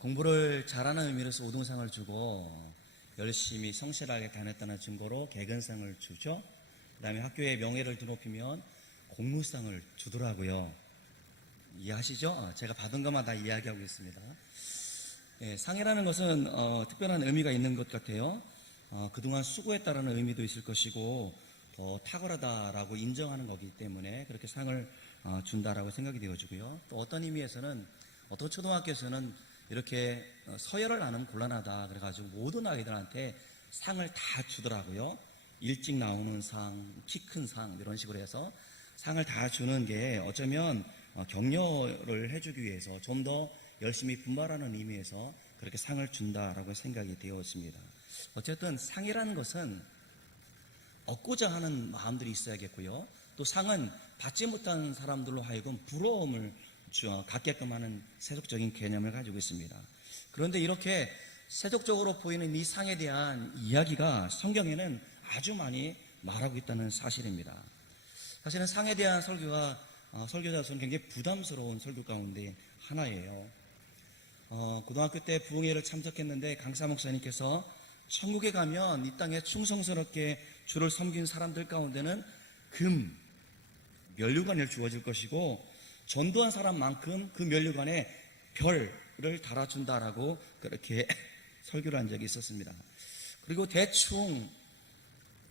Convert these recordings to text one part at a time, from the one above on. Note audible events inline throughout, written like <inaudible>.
공부를 잘하는 의미로서 우등상을 주고 열심히 성실하게 다녔다는 증거로 개근상을 주죠. 그 다음에 학교의 명예를 드높이면 공무상을 주더라고요. 이해하시죠? 어, 제가 받은 것만 다 이야기하고 있습니다. 예, 상이라는 것은 어, 특별한 의미가 있는 것 같아요. 어, 그동안 수고했다라는 의미도 있을 것이고 더 탁월하다라고 인정하는 거기 때문에 그렇게 상을 어, 준다라고 생각이 되어지고요. 또 어떤 의미에서는 어떤 초등학교에서는 이렇게 어, 서열을 나누면 곤란하다 그래가지고 모든 아이들한테 상을 다 주더라고요. 일찍 나오는 상, 키 큰 상 이런 식으로 해서 상을 다 주는 게 어쩌면 어, 격려를 해주기 위해서 좀 더 열심히 분발하는 의미에서 그렇게 상을 준다라고 생각이 되었습니다. 어쨌든 상이라는 것은 얻고자 하는 마음들이 있어야겠고요. 또 상은 받지 못한 사람들로 하여금 부러움을 주- 갖게끔 하는 세속적인 개념을 가지고 있습니다. 그런데 이렇게 세속적으로 보이는 이 상에 대한 이야기가 성경에는 아주 많이 말하고 있다는 사실입니다. 사실은 상에 대한 설교가 어, 설교자로서는 굉장히 부담스러운 설교 가운데 하나예요. 어, 고등학교 때 부흥회를 참석했는데 강사 목사님께서 천국에 가면 이 땅에 충성스럽게 주를 섬긴 사람들 가운데는 금, 면류관을 주어질 것이고 전도한 사람만큼 그 면류관에 별을 달아준다라고 그렇게 <laughs> 설교를 한 적이 있었습니다. 그리고 대충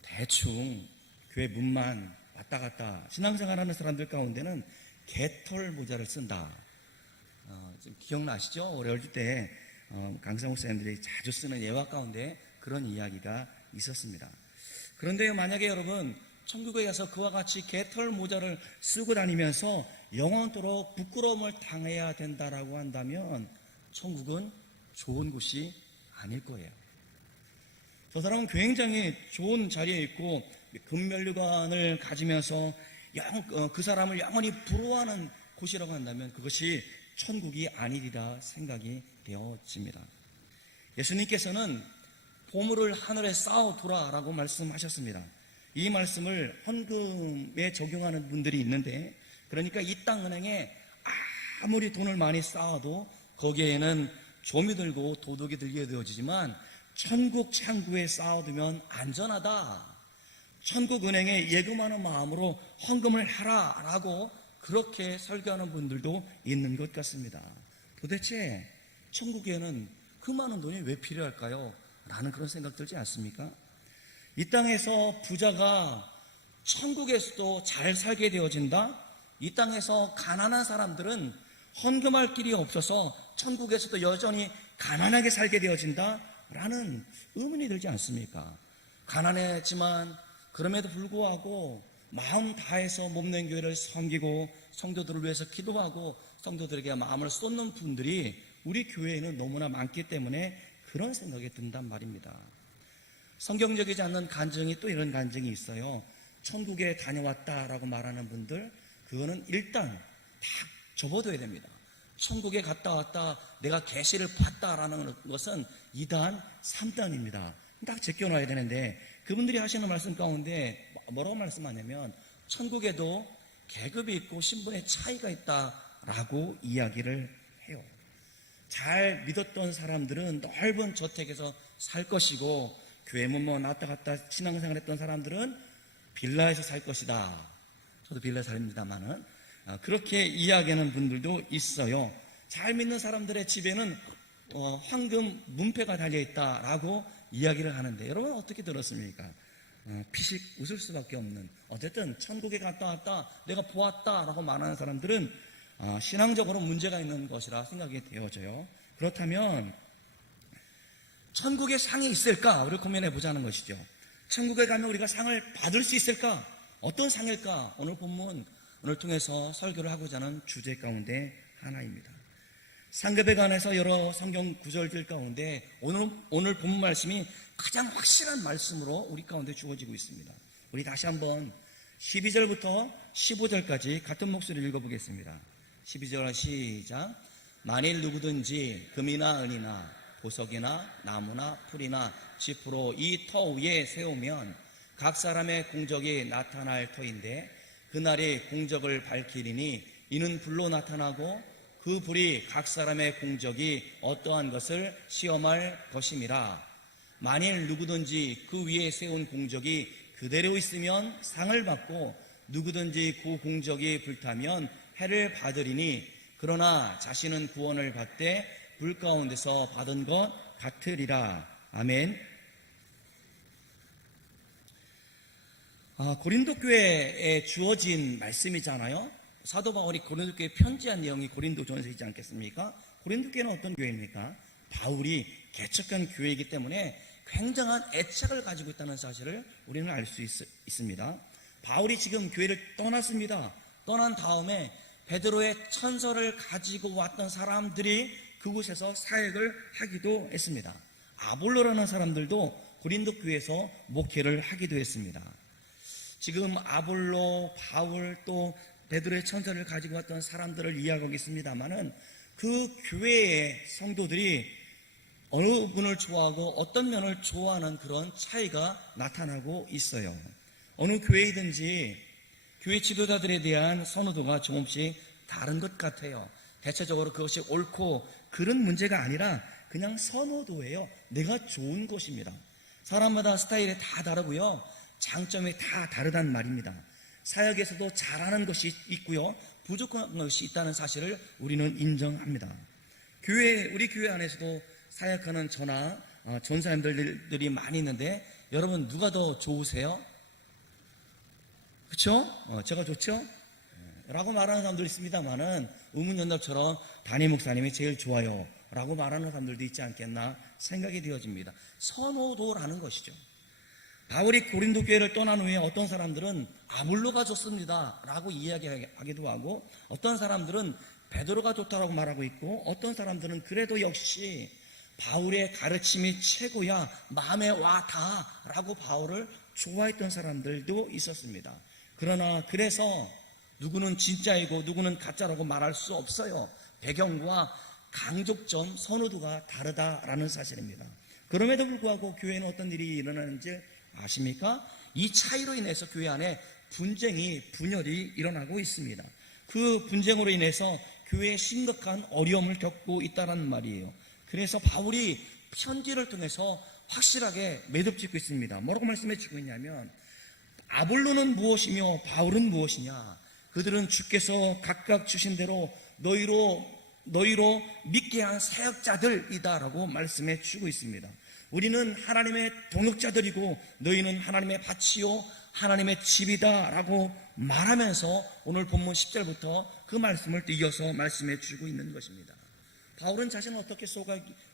대충 교회 문만 왔다 갔다 신앙생활 하는 사람들 가운데는 개털 모자를 쓴다. 어, 좀 기억나시죠? 어릴 때 어, 강사 목사님들이 자주 쓰는 예화 가운데 그런 이야기가 있었습니다. 그런데요, 만약에 여러분 천국에 가서 그와 같이 개털 모자를 쓰고 다니면서 영원토록 부끄러움을 당해야 된다라고 한다면 천국은 좋은 곳이 아닐 거예요. 저 사람은 굉장히 좋은 자리에 있고 금면류관을 가지면서 영- 어, 그 사람을 영원히 부러워하는 곳이라고 한다면 그것이 천국이 아니리라 생각이 되어집니다. 예수님께서는 보물을 하늘에 쌓아두라라고 말씀하셨습니다. 이 말씀을 헌금에 적용하는 분들이 있는데 그러니까 이 땅 은행에 아무리 돈을 많이 쌓아도 거기에는 좀이 들고 도둑이 들게 되어지지만 천국 창구에 쌓아두면 안전하다. 천국 은행에 예금하는 마음으로 헌금을 하라라고 그렇게 설교하는 분들도 있는 것 같습니다. 도대체 천국에는 그 많은 돈이 왜 필요할까요? 라는 그런 생각 들지 않습니까? 이 땅에서 부자가 천국에서도 잘 살게 되어진다? 이 땅에서 가난한 사람들은 헌금할 길이 없어서 천국에서도 여전히 가난하게 살게 되어진다? 라는 의문이 들지 않습니까? 가난했지만 그럼에도 불구하고 마음 다해서 몸낸 교회를 섬기고 성도들을 위해서 기도하고 성도들에게 마음을 쏟는 분들이 우리 교회에는 너무나 많기 때문에 그런 생각이 든단 말입니다. 성경적이지 않는 간증이 또 이런 간증이 있어요. 천국에 다녀왔다라고 말하는 분들, 그거는 일단 다 접어둬야 됩니다. 천국에 갔다 왔다, 내가 계시를 봤다라는 것은 2단, 3단입니다. 딱 제껴놔야 되는데, 그분들이 하시는 말씀 가운데 뭐라고 말씀하냐면, 천국에도 계급이 있고 신분의 차이가 있다라고 이야기를 해요. 잘 믿었던 사람들은 넓은 저택에서 살 것이고 교회 문뭐 왔다 갔다 신앙생활 했던 사람들은 빌라에서 살 것이다. 저도 빌라 살입니다만은 어, 그렇게 이야기하는 분들도 있어요. 잘 믿는 사람들의 집에는 어, 황금 문패가 달려 있다라고 이야기를 하는데 여러분 어떻게 들었습니까? 어, 피식 웃을 수밖에 없는 어쨌든 천국에 갔다 왔다 내가 보았다라고 말하는 사람들은 어, 신앙적으로 문제가 있는 것이라 생각이 되어져요. 그렇다면 천국에 상이 있을까? 우리 고민해 보자는 것이죠. 천국에 가면 우리가 상을 받을 수 있을까? 어떤 상일까? 오늘 본문 오늘 통해서 설교를 하고자 하는 주제 가운데 하나입니다. 상급에 관해서 여러 성경 구절들 가운데 오늘 오늘 본문 말씀이 가장 확실한 말씀으로 우리 가운데 주어지고 있습니다. 우리 다시 한번 12절부터 15절까지 같은 목소리를 읽어보겠습니다. 12절 시작. 만일 누구든지 금이나 은이나 보석이나 나무나 풀이나 지프로 이 터 위에 세우면 각 사람의 공적이 나타날 터인데 그날이 공적을 밝히리니 이는 불로 나타나고 그그 불이 각 사람의 공적이 어떠한 것을 시험할 것임이라. 만일 누구든지 그 위에 세운 공적이 그대로 있으면 상을 받고 누구든지 그 공적이 불타면 해를 받으리니 그러나 자신은 구원을 받되 불 가운데서 받은 것 같으리라. 아멘. 고린도 교회에 주어진 말씀이잖아요. 사도 바울이 고린도 교회에 편지한 내용이 고린도 전서이지 않겠습니까? 고린도 교회는 어떤 교회입니까? 바울이 개척한 교회이기 때문에 굉장한 애착을 가지고 있다는 사실을 우리는 알 수 있습니다. 바울이 지금 교회를 떠났습니다. 떠난 다음에 베드로의 천서를 가지고 왔던 사람들이 그곳에서 사역을 하기도 했습니다. 아볼로라는 사람들도 고린도 교회에서 목회를 하기도 했습니다. 지금 아볼로, 바울 또 베드로의 천사를 가지고 왔던 사람들을 이야기하고 있습니다만은 그 교회의 성도들이 어느 분을 좋아하고 어떤 면을 좋아하는 그런 차이가 나타나고 있어요. 어느 교회이든지 교회 지도자들에 대한 선호도가 조금씩 다른 것 같아요. 대체적으로 그것이 옳고 그런 문제가 아니라 그냥 선호도예요. 내가 좋은 것입니다. 사람마다 스타일이 다 다르고요. 장점이 다 다르단 말입니다. 사역에서도 잘하는 것이 있고요. 부족한 것이 있다는 사실을 우리는 인정합니다. 교회, 우리 교회 안에서도 사역하는 저나 어, 전사님들이 많이 있는데 여러분 누가 더 좋으세요? 그렇죠? 어, 제가 좋죠? 네. 라고 말하는 사람도 있습니다만은 의문연답처럼 담임 목사님이 제일 좋아요 라고 말하는 사람들도 있지 않겠나 생각이 되어집니다. 선호도라는 것이죠. 바울이 고린도 교회를 떠난 후에 어떤 사람들은 아물로가 좋습니다. 라고 이야기하기도 하고 어떤 사람들은 베드로가 좋다라고 말하고 있고 어떤 사람들은 그래도 역시 바울의 가르침이 최고야 마음에 와 다 라고 바울을 좋아했던 사람들도 있었습니다. 그러나 그래서 누구는 진짜이고 누구는 가짜라고 말할 수 없어요. 배경과 강족점 선호도가 다르다라는 사실입니다. 그럼에도 불구하고 교회는 어떤 일이 일어나는지 아십니까? 이 차이로 인해서 교회 안에 분쟁이, 분열이 일어나고 있습니다. 그 분쟁으로 인해서 교회에 심각한 어려움을 겪고 있다는 말이에요. 그래서 바울이 편지를 통해서 확실하게 매듭 짓고 있습니다. 뭐라고 말씀해 주고 있냐면, 아볼로는 무엇이며 바울은 무엇이냐? 그들은 주께서 각각 주신 대로 너희로 너희로 믿게 한 사역자들이다라고 말씀해 주고 있습니다. 우리는 하나님의 동역자들이고 너희는 하나님의 밭이요 하나님의 집이다라고 말하면서 오늘 본문 10절부터 그 말씀을 또 이어서 말씀해 주고 있는 것입니다. 바울은 자신을 어떻게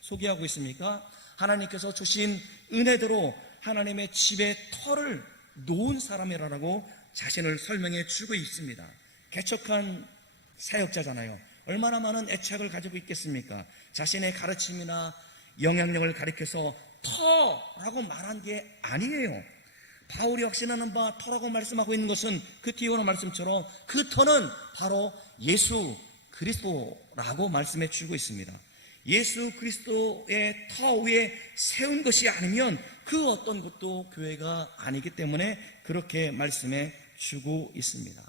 소개하고 있습니까? 하나님께서 주신 은혜대로 하나님의 집의 터를 놓은 사람이라고 자신을 설명해 주고 있습니다. 개척한 사역자잖아요. 얼마나 많은 애착을 가지고 있겠습니까? 자신의 가르침이나 영향력을 가리켜서 터라고 말한 게 아니에요. 바울이 확신하는 바 터라고 말씀하고 있는 것은 그 뒤에 말씀처럼 그 터는 바로 예수 그리스도라고 말씀해 주고 있습니다. 예수 그리스도의 터 위에 세운 것이 아니면 그 어떤 것도 교회가 아니기 때문에 그렇게 말씀해 주고 있습니다.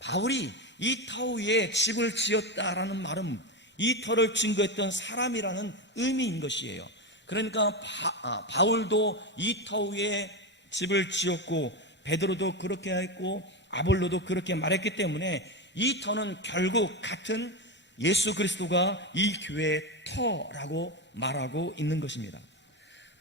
바울이 이 터 위에 집을 지었다라는 말은 이 터를 증거했던 사람이라는 의미인 것이에요. 그러니까 바, 아, 울도 이 터 위에 집을 지었고 베드로도 그렇게 했고 아볼로도 그렇게 말했기 때문에 이 터는 결국 같은 예수 그리스도가 이 교회의 터라고 말하고 있는 것입니다.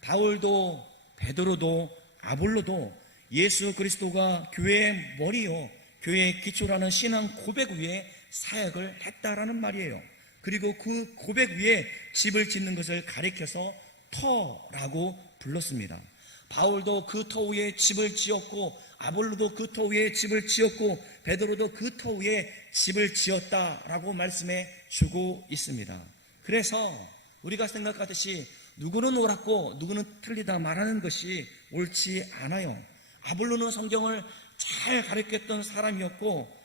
바울도 베드로도 아볼로도 예수 그리스도가 교회의 머리요 교회의 기초라는 신앙 고백 위에 사역을 했다라는 말이에요. 그리고 그 고백 위에 집을 짓는 것을 가리켜서 터라고 불렀습니다. 바울도 그 터 위에 집을 지었고 아볼로도 그 터 위에 집을 지었고 베드로도 그 터 위에 집을 지었다라고 말씀해 주고 있습니다. 그래서 우리가 생각하듯이 누구는 옳았고 누구는 틀리다 말하는 것이 옳지 않아요. 아볼로는 성경을 잘 가르쳤던 사람이었고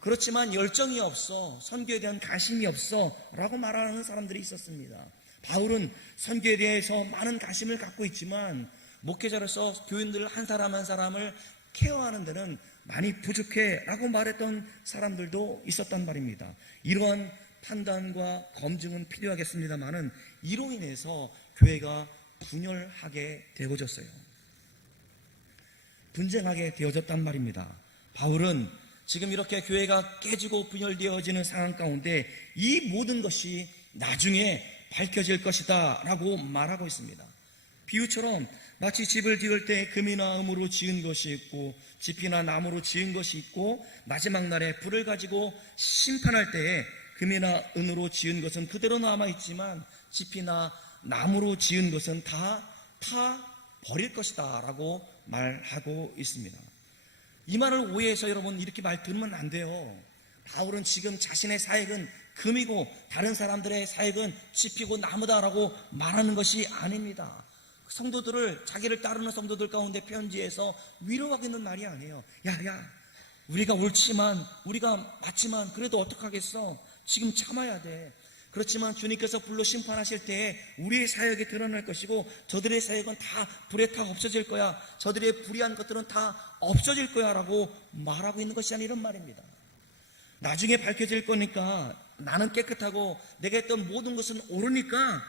그렇지만 열정이 없어 선교에 대한 관심이 없어 라고 말하는 사람들이 있었습니다. 바울은 선교에 대해서 많은 관심을 갖고 있지만 목회자로서 교인들 한 사람 한 사람을 케어하는 데는 많이 부족해 라고 말했던 사람들도 있었단 말입니다. 이러한 판단과 검증은 필요하겠습니다만은 이로 인해서 교회가 분열하게 되어졌어요. 분쟁하게 되어졌단 말입니다. 바울은 지금 이렇게 교회가 깨지고 분열되어지는 상황 가운데 이 모든 것이 나중에 밝혀질 것이다 라고 말하고 있습니다. 비유처럼 마치 집을 지을 때 금이나 음으로 지은 것이 있고 집이나 나무로 지은 것이 있고 마지막 날에 불을 가지고 심판할 때에 금이나 은으로 지은 것은 그대로 남아 있지만 집이나 나무로 지은 것은 다 타 버릴 것이다 라고 말하고 있습니다. 이 말을 오해해서 여러분 이렇게 말 들으면 안 돼요. 바울은 지금 자신의 사역은 금이고 다른 사람들의 사역은 짚이고 나무다라고 말하는 것이 아닙니다. 성도들을 자기를 따르는 성도들 가운데 편지해서 위로하겠는 말이 아니에요. 야 야 우리가 옳지만 우리가 맞지만 그래도 어떡하겠어? 지금 참아야 돼. 그렇지만 주님께서 불로 심판하실 때에 우리의 사역이 드러날 것이고 저들의 사역은 다 불에 타 없어질 거야. 저들의 불의한 것들은 다 없어질 거야 라고 말하고 있는 것이 아니란 말입니다. 나중에 밝혀질 거니까 나는 깨끗하고 내가 했던 모든 것은 옳으니까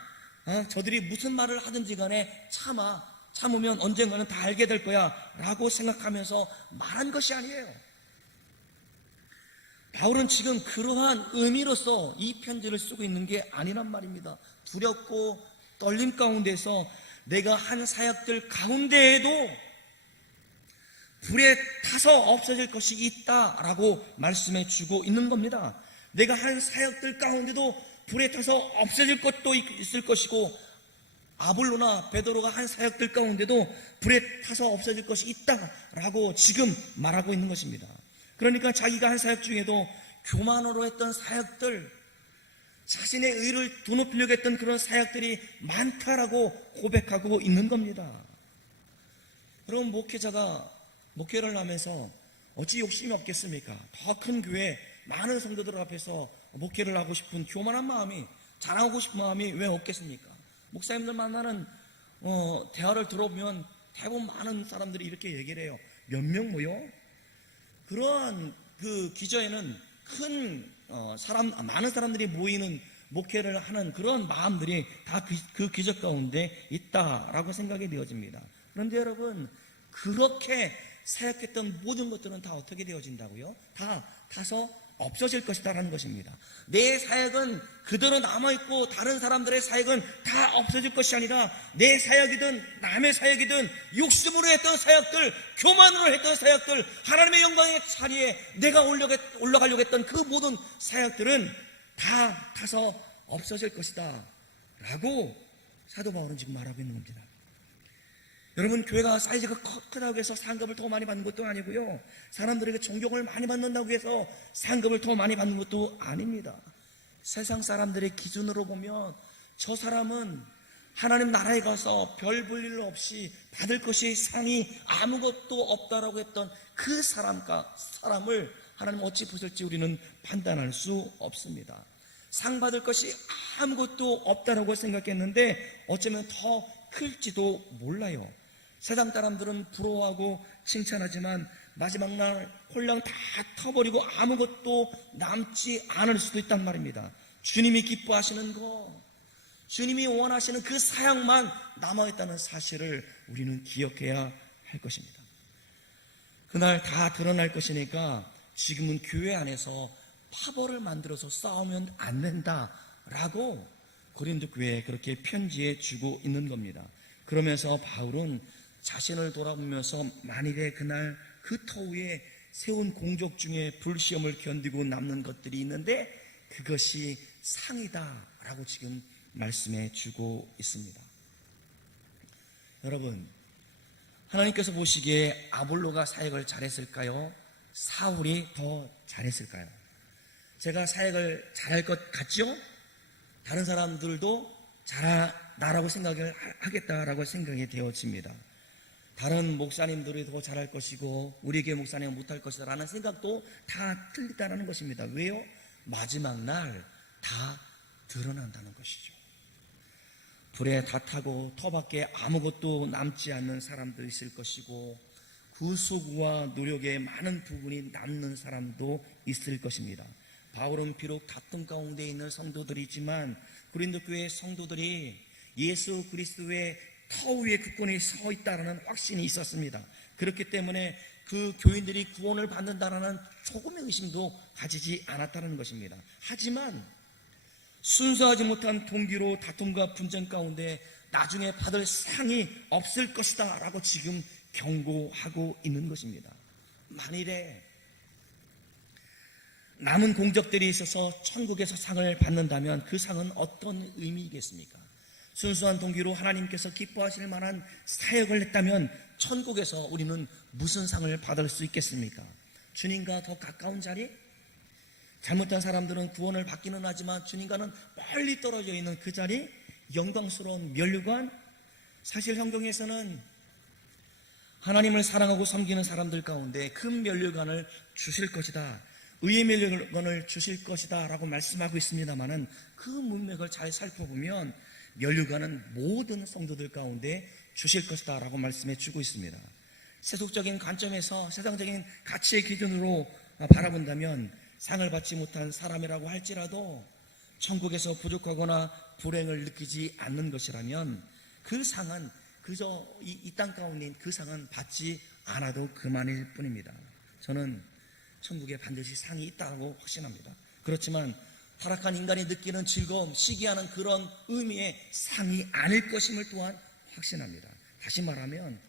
어, 저들이 무슨 말을 하든지 간에 참아 참으면 언젠가는 다 알게 될 거야 라고 생각하면서 말한 것이 아니에요. 바울은 지금 그러한 의미로서 이 편지를 쓰고 있는 게 아니란 말입니다. 두렵고 떨림 가운데서 내가 한 사역들 가운데에도 불에 타서 없어질 것이 있다라고 말씀해 주고 있는 겁니다. 내가 한 사역들 가운데도 불에 타서 없어질 것도 있을 것이고 아볼로나 베드로가 한 사역들 가운데도 불에 타서 없어질 것이 있다라고 지금 말하고 있는 것입니다. 그러니까 자기가 한 사역 중에도 교만으로 했던 사역들, 자신의 의를 도높이려고 했던 그런 사역들이 많다라고 고백하고 있는 겁니다. 그럼 목회자가 목회를 하면서 어찌 욕심이 없겠습니까? 더 큰 교회, 많은 성도들 앞에서 목회를 하고 싶은 교만한 마음이, 자랑하고 싶은 마음이 왜 없겠습니까? 목사님들 만나는 어, 대화를 들어보면 대부분 많은 사람들이 이렇게 얘기를 해요. 몇 명 모여? 그러한 그 기저에는 큰 어, 사람 많은 사람들이 모이는 목회를 하는 그런 마음들이 다그 기적 가운데 있다라고 생각이 되어집니다. 그런데 여러분 그렇게 사역했던 모든 것들은 다 어떻게 되어진다고요? 다 타서 없어질 것이다라는 것입니다. 내 사역은 그대로 남아있고 다른 사람들의 사역은 다 없어질 것이 아니라 내 사역이든 남의 사역이든 욕심으로 했던 사역들, 교만으로 했던 사역들, 하나님의 영광의 자리에 내가 올라가려고 했던 그 모든 사역들은 다 타서 없어질 것이다. 라고 사도 바울은 지금 말하고 있는 겁니다. 여러분 교회가 사이즈가 크다고 해서 상급을 더 많이 받는 것도 아니고요. 사람들에게 존경을 많이 받는다고 해서 상급을 더 많이 받는 것도 아닙니다. 세상 사람들의 기준으로 보면 저 사람은 하나님 나라에 가서 별 볼 일 없이 받을 것이 상이 아무것도 없다라고 했던 그 사람과 사람을 하나님 어찌 보실지 우리는 판단할 수 없습니다. 상 받을 것이 아무것도 없다라고 생각했는데 어쩌면 더 클지도 몰라요. 세상 사람들은 부러워하고 칭찬하지만 마지막 날 홀랑 다 터버리고 아무것도 남지 않을 수도 있단 말입니다. 주님이 기뻐하시는 거, 주님이 원하시는 그 사역만 남아있다는 사실을 우리는 기억해야 할 것입니다. 그날 다 드러날 것이니까 지금은 교회 안에서 파벌을 만들어서 싸우면 안 된다라고 고린도 교회에 그렇게 편지해 주고 있는 겁니다. 그러면서 바울은 자신을 돌아보면서 만일에 그날 그 터위에 세운 공적 중에 불시험을 견디고 남는 것들이 있는데 그것이 상이다라고 지금 말씀해 주고 있습니다. 여러분, 하나님께서 보시기에 아볼로가 사역을 잘했을까요? 사울이 더 잘했을까요? 제가 사역을 잘할 것 같죠? 다른 사람들도 잘하라고 생각을 하겠다라고 생각이 되어집니다. 다른 목사님들이 더 잘할 것이고 우리 교회 목사님은 못할 것이다 라는 생각도 다 틀리다라는 것입니다. 왜요? 마지막 날 다 드러난다는 것이죠. 불에 다 타고 터밖에 아무것도 남지 않는 사람도 있을 것이고 그 수고와 노력의 많은 부분이 남는 사람도 있을 것입니다. 바울은 비록 다툼 가운데 있는 성도들이지만 고린도 교회 성도들이 예수 그리스도의 터 위에 굳건히 서 있다라는 확신이 있었습니다. 그렇기 때문에 그 교인들이 구원을 받는다라는 조금의 의심도 가지지 않았다는 것입니다. 하지만 순수하지 못한 동기로 다툼과 분쟁 가운데 나중에 받을 상이 없을 것이다 라고 지금 경고하고 있는 것입니다. 만일에 남은 공적들이 있어서 천국에서 상을 받는다면 그 상은 어떤 의미이겠습니까? 순수한 동기로 하나님께서 기뻐하실 만한 사역을 했다면 천국에서 우리는 무슨 상을 받을 수 있겠습니까? 주님과 더 가까운 자리? 잘못한 사람들은 구원을 받기는 하지만 주님과는 멀리 떨어져 있는 그 자리? 영광스러운 멸류관? 사실 성경에서는 하나님을 사랑하고 섬기는 사람들 가운데 큰 멸류관을 주실 것이다. 의의 멸류관을 주실 것이다. 라고 말씀하고 있습니다만은 그 문맥을 잘 살펴보면 멸류관은 모든 성도들 가운데 주실 것이다. 라고 말씀해 주고 있습니다. 세속적인 관점에서 세상적인 가치의 기준으로 바라본다면 상을 받지 못한 사람이라고 할지라도 천국에서 부족하거나 불행을 느끼지 않는 것이라면 그 상은 그저 이 땅 가운데 그 상은 받지 않아도 그만일 뿐입니다. 저는 천국에 반드시 상이 있다고 확신합니다. 그렇지만 타락한 인간이 느끼는 즐거움, 시기하는 그런 의미의 상이 아닐 것임을 또한 확신합니다. 다시 말하면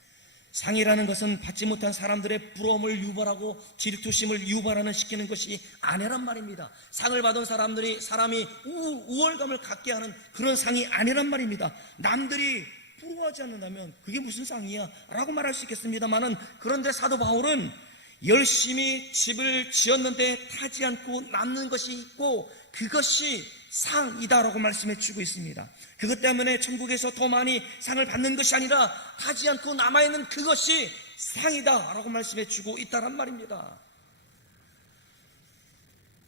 상이라는 것은 받지 못한 사람들의 부러움을 유발하고 질투심을 유발하는 시키는 것이 아니란 말입니다. 상을 받은 사람들이 사람이 우, 월감을 갖게 하는 그런 상이 아니란 말입니다. 남들이 부러워하지 않는다면 그게 무슨 상이야? 라고 말할 수 있겠습니다만은 그런데 사도 바울은 열심히 집을 지었는데 타지 않고 남는 것이 있고 그것이 상이다라고 말씀해 주고 있습니다. 그것 때문에 천국에서 더 많이 상을 받는 것이 아니라 타지 않고 남아있는 그것이 상이다라고 말씀해 주고 있다란 말입니다.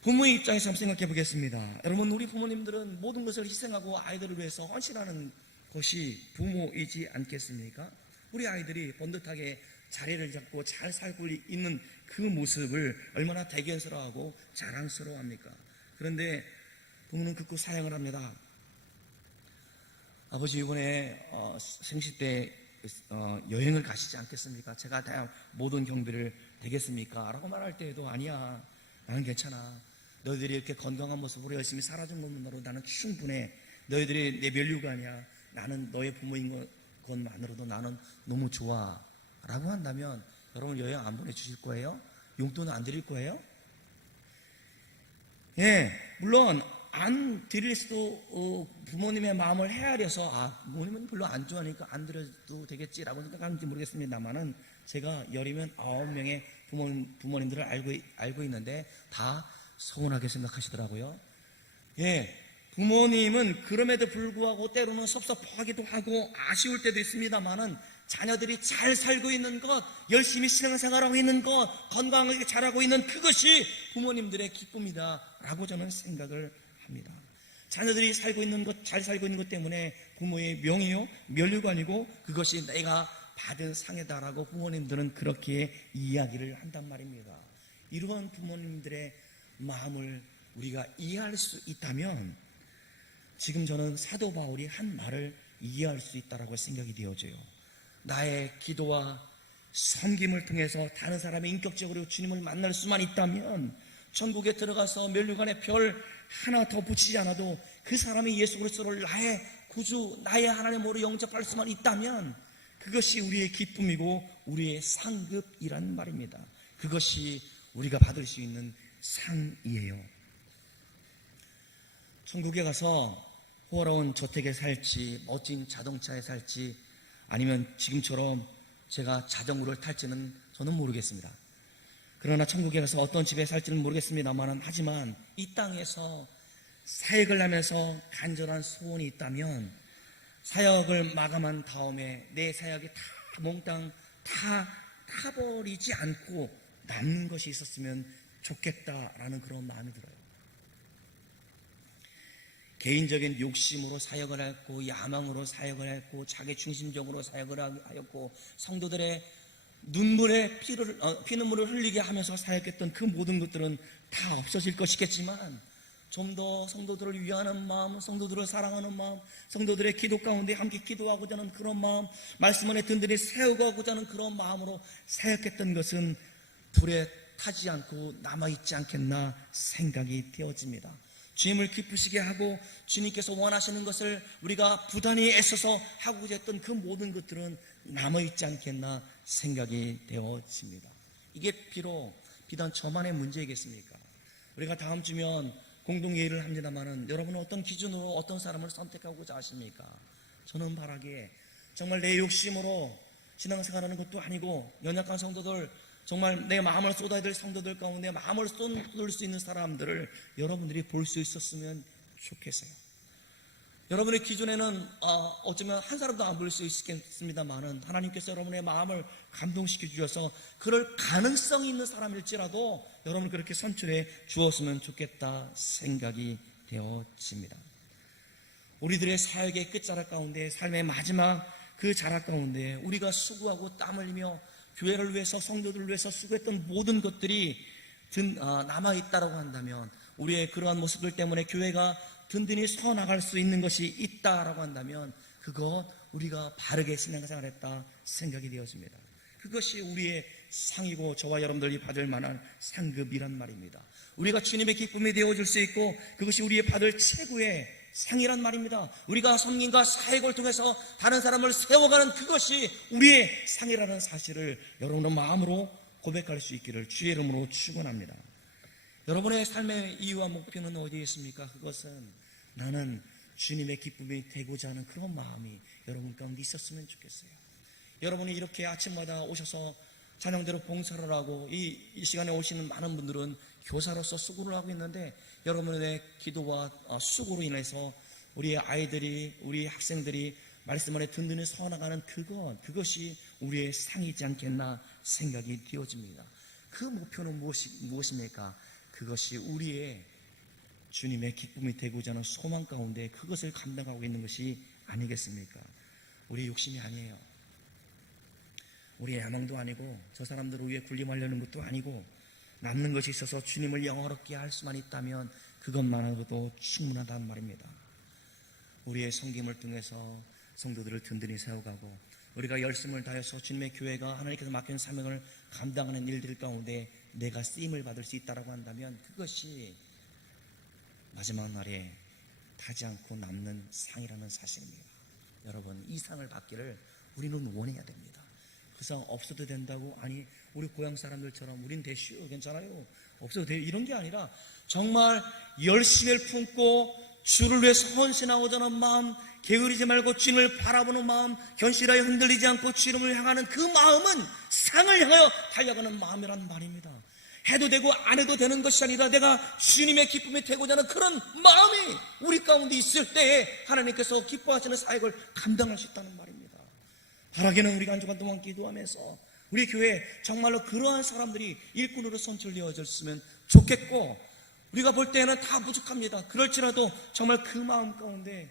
부모의 입장에서 한번 생각해 보겠습니다. 여러분, 우리 부모님들은 모든 것을 희생하고 아이들을 위해서 헌신하는 것이 부모이지 않겠습니까? 우리 아이들이 번듯하게 자리를 잡고 잘 살고 있는 그 모습을 얼마나 대견스러워하고 자랑스러워합니까? 그런데 부모는 극구 사양을 합니다. 아버지 이번에 어, 생시 때 어, 여행을 가시지 않겠습니까? 제가 다 모든 경비를 되겠습니까? 라고 말할 때에도 아니야. 나는 괜찮아. 너희들이 이렇게 건강한 모습으로 열심히 살아준 것만으로 나는 충분해. 너희들이 내 멸류관이야. 나는 너의 부모인 것, 것만으로도 나는 너무 좋아. 라고 한다면 여러분 여행 안 보내주실 거예요? 용돈은 안 드릴 거예요? 예, 물론 안 드릴 수도 어, 부모님의 마음을 헤아려서 아 부모님은 별로 안 좋아하니까 안 드려도 되겠지라고 생각하는지 모르겠습니다만은 제가 열이면 아홉 명의 부모님, 부모님들을 알고 알고 있는데 다 서운하게 생각하시더라고요. 예, 부모님은 그럼에도 불구하고 때로는 섭섭하기도 하고 아쉬울 때도 있습니다만은 자녀들이 잘 살고 있는 것, 열심히 신앙생활하고 있는 것, 건강하게 자라고 있는 그것이 부모님들의 기쁨이다 라고 저는 생각을 합니다. 자녀들이 살고 있는 것, 잘 살고 있는 것 때문에 부모의 명예요, 멸류관이고 그것이 내가 받은 상이다라고 부모님들은 그렇게 이야기를 한단 말입니다. 이러한 부모님들의 마음을 우리가 이해할 수 있다면 지금 저는 사도 바울이 한 말을 이해할 수 있다라고 생각이 되어져요. 나의 기도와 섬김을 통해서 다른 사람의 인격적으로 주님을 만날 수만 있다면 천국에 들어가서 멸류관에 별 하나 더 붙이지 않아도 그 사람이 예수 그리스도를 나의 구주, 나의 하나님으로 영접할 수만 있다면 그것이 우리의 기쁨이고 우리의 상급이란 말입니다. 그것이 우리가 받을 수 있는 상이에요. 천국에 가서 호화로운 저택에 살지, 멋진 자동차에 살지, 아니면 지금처럼 제가 자전거를 탈지는 저는 모르겠습니다. 그러나 천국에 가서 어떤 집에 살지는 모르겠습니다만 하지만 이 땅에서 사역을 하면서 간절한 소원이 있다면 사역을 마감한 다음에 내 사역이 다 몽땅 다 타버리지 않고 남는 것이 있었으면 좋겠다라는 그런 마음이 들어요. 개인적인 욕심으로 사역을 했고 야망으로 사역을 했고 자기 중심적으로 사역을 하였고 성도들의 눈물에 피를, 어, 피눈물을 흘리게 하면서 사역했던 그 모든 것들은 다 없어질 것이겠지만 좀 더 성도들을 위하는 마음, 성도들을 사랑하는 마음, 성도들의 기도 가운데 함께 기도하고자 하는 그런 마음, 말씀 안에 든든히 세우고자 하는 그런 마음으로 사역했던 것은 불에 타지 않고 남아있지 않겠나 생각이 되어집니다. 주님을 기쁘시게 하고 주님께서 원하시는 것을 우리가 부단히 애써서 하고자 했던 그 모든 것들은 남아있지 않겠나 생각이 되어집니다. 이게 비록 비단 저만의 문제이겠습니까? 우리가 다음 주면 공동예의를 합니다만은 여러분은 어떤 기준으로 어떤 사람을 선택하고자 하십니까? 저는 바라기에 정말 내 욕심으로 신앙생활하는 것도 아니고 연약한 성도들 정말 내 마음을 쏟아야 될 성도들 가운데 마음을 쏟을 수 있는 사람들을 여러분들이 볼 수 있었으면 좋겠어요. 여러분의 기준에는 어, 어쩌면 한 사람도 안 볼 수 있겠습니다만은 하나님께서 여러분의 마음을 감동시켜 주셔서 그럴 가능성이 있는 사람일지라도 여러분 그렇게 선출해 주었으면 좋겠다 생각이 되어집니다. 우리들의 사역의 끝자락 가운데 삶의 마지막 그 자락 가운데 우리가 수고하고 땀 흘리며 교회를 위해서 성도들을 위해서 수고했던 모든 것들이 든, 아, 남아 있다라고 한다면 우리의 그러한 모습들 때문에 교회가 든든히 서 나갈 수 있는 것이 있다라고 한다면 그것 우리가 바르게 신앙생활 했다 생각이 되어집니다. 그것이 우리의 상이고 저와 여러분들이 받을 만한 상급이란 말입니다. 우리가 주님의 기쁨이 되어줄 수 있고 그것이 우리의 받을 최고의 상이란 말입니다. 우리가 섬김과 사역을 통해서 다른 사람을 세워가는 그것이 우리의 상이라는 사실을 여러분의 마음으로 고백할 수 있기를 주의 이름으로 축원합니다. 여러분의 삶의 이유와 목표는 어디에 있습니까? 그것은 나는 주님의 기쁨이 되고자 하는 그런 마음이 여러분 가운데 있었으면 좋겠어요. 여러분이 이렇게 아침마다 오셔서 찬양대로 봉사를 하고 이, 이 시간에 오시는 많은 분들은 교사로서 수고를 하고 있는데 여러분의 기도와 어, 수고로 인해서 우리 아이들이 우리 학생들이 말씀 안에 든든히 서나가는 그것 그것이 우리의 상이지 않겠나 생각이 되어집니다. 그 목표는 무엇이, 무엇입니까? 그것이 우리의 주님의 기쁨이 되고자 하는 소망 가운데 그것을 감당하고 있는 것이 아니겠습니까? 우리 욕심이 아니에요. 우리의 야망도 아니고 저 사람들을 위해 군림하려는 것도 아니고 남는 것이 있어서 주님을 영원롭게 할 수만 있다면 그것만으로도 충분하단 말입니다. 우리의 섬김을 통해서 성도들을 든든히 세워가고 우리가 열심을 다해서 주님의 교회가 하나님께서 맡긴 사명을 감당하는 일들 가운데 내가 쓰임을 받을 수 있다라고 한다면 그것이 마지막 날에 타지 않고 남는 상이라는 사실입니다. 여러분 이 상을 받기를 우리는 원해야 됩니다. 그상 없어도 된다고? 아니 우리 고향 사람들처럼 우린 대쉬 괜찮아요. 없어도 돼. 이런 게 아니라 정말 열심을 품고 주를 위해서 헌신하고자 하는 마음 게으르지 말고 주님을 바라보는 마음 견실하여 흔들리지 않고 주님을 향하는 그 마음은 상을 향하여 달려가는 마음이라는 말입니다. 해도 되고 안 해도 되는 것이 아니라 내가 주님의 기쁨이 되고자 하는 그런 마음이 우리 가운데 있을 때에 하나님께서 기뻐하시는 사역을 감당할 수 있다는 말입니다 바라기는 우리가 한 주간 동안 기도하면서 우리 교회 정말로 그러한 사람들이 일꾼으로 선출되어졌으면 좋겠고 우리가 볼 때는 다 부족합니다. 그럴지라도 정말 그 마음 가운데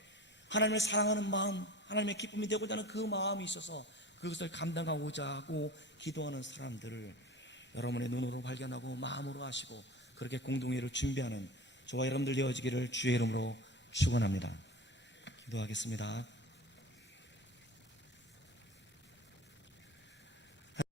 하나님을 사랑하는 마음, 하나님의 기쁨이 되고자 하는 그 마음이 있어서 그것을 감당하고자 하고 기도하는 사람들을 여러분의 눈으로 발견하고 마음으로 하시고 그렇게 공동회를 준비하는 저와 여러분들 되어지기를 주의 이름으로 축원합니다. 기도하겠습니다.